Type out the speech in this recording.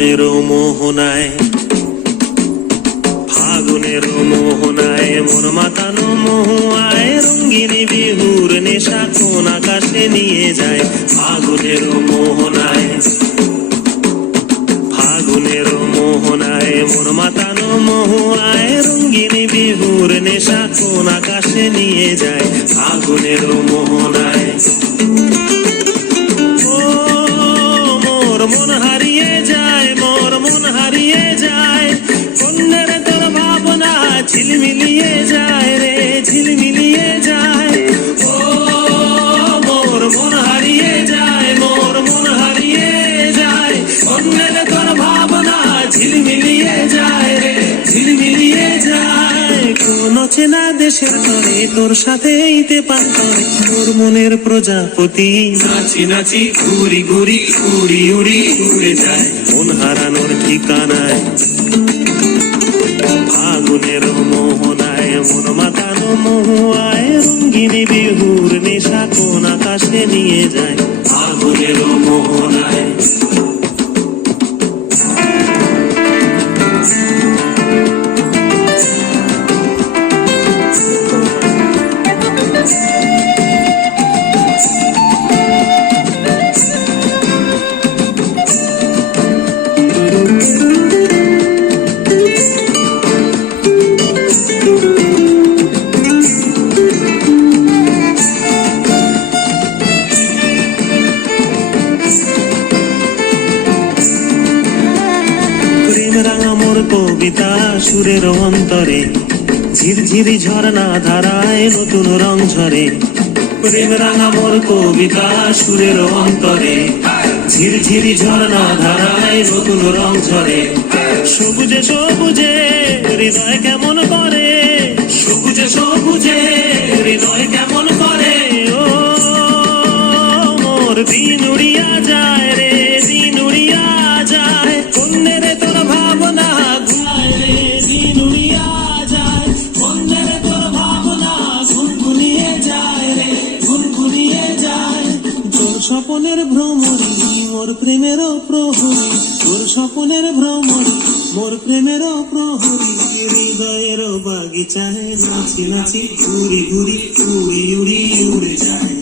ফাগুনের মোহনায়, ফাগুনের মোহনায় মন মাতানো মহুয়ায়, রঙ্গিনী বিহুর নেশা কোন আকাশে নিয়ে যায়। ফাগুনের মোহনায়, ফাগুনের মোহনায় মন মাতানো মহুয়ায়, রঙ্গিনী বিহুর নেশা কোন আকাশে নিয়ে যায়। ফাগুনের মোহনায় মন হারিয়ে যায়, মোর মন হারিয়ে যায়, কন্যের তোর ভাবনা ঝিলমিলিয়ে যায় রে, ঝিলমিলিয়ে যায়। ও মোর মন হারিয়ে যায়, মোর মন হারিয়ে যায়, কন্যের তোর ভাবনা ঝিলমিলিয়ে যায় রে, ঝিলমিলিয়ে যায়। কোন চেনা দেশের তরে তোর সাথে ইতে পান্তরে, তোর মনের প্রজাপতি নাচি নাচি ঘুরি ঘুরি উড়ি উড়ি উড়ে যায় মন হারানোর ঠিকানায়। ফাগুনের মোহনায় মন মাতানো মহুয়ায়, রঙ্গিনী বিহুর নেশা কোন আকাশে নিয়ে যায়। ফাগুনের মোহনায় রাঙা মোর কবিতা সুরের অন্তরে, ঝিরঝিরি ঝর্ণা ধারায় নতুন রং ঝরে। প্রেম রাঙা মোর কবিতা সুরের অন্তরে, ঝিরঝিরি ঝর্ণা ধারায় নতুন রং ঝরে। সবুজে সবুজে হৃদয় কেমন করে, সবুজে সবুজে হৃদয় কেমন করে। ও মোর দিন উড়িয়া যায় রে, দিন উড়িয়া যায়, কন্যের তোর ভাবনা ঘুমায় রে, দিন উড়িয়া যায়, কন্যের তোর ভাবনা ঘুনঘুনিয়ে যায় রে, ঘুনঘুনিয়ে যায়। তোর স্বপনের ভ্রমরি মোর প্রেমেরও প্রহরী, তোর স্বপনের ভ্রমরি মোর প্রেমেরও প্রহরী, হৃদয়ের বাগিচায় নাচি নাচি ঘুরি ঘুরি উড়ি উড়ি উড়ে যায়।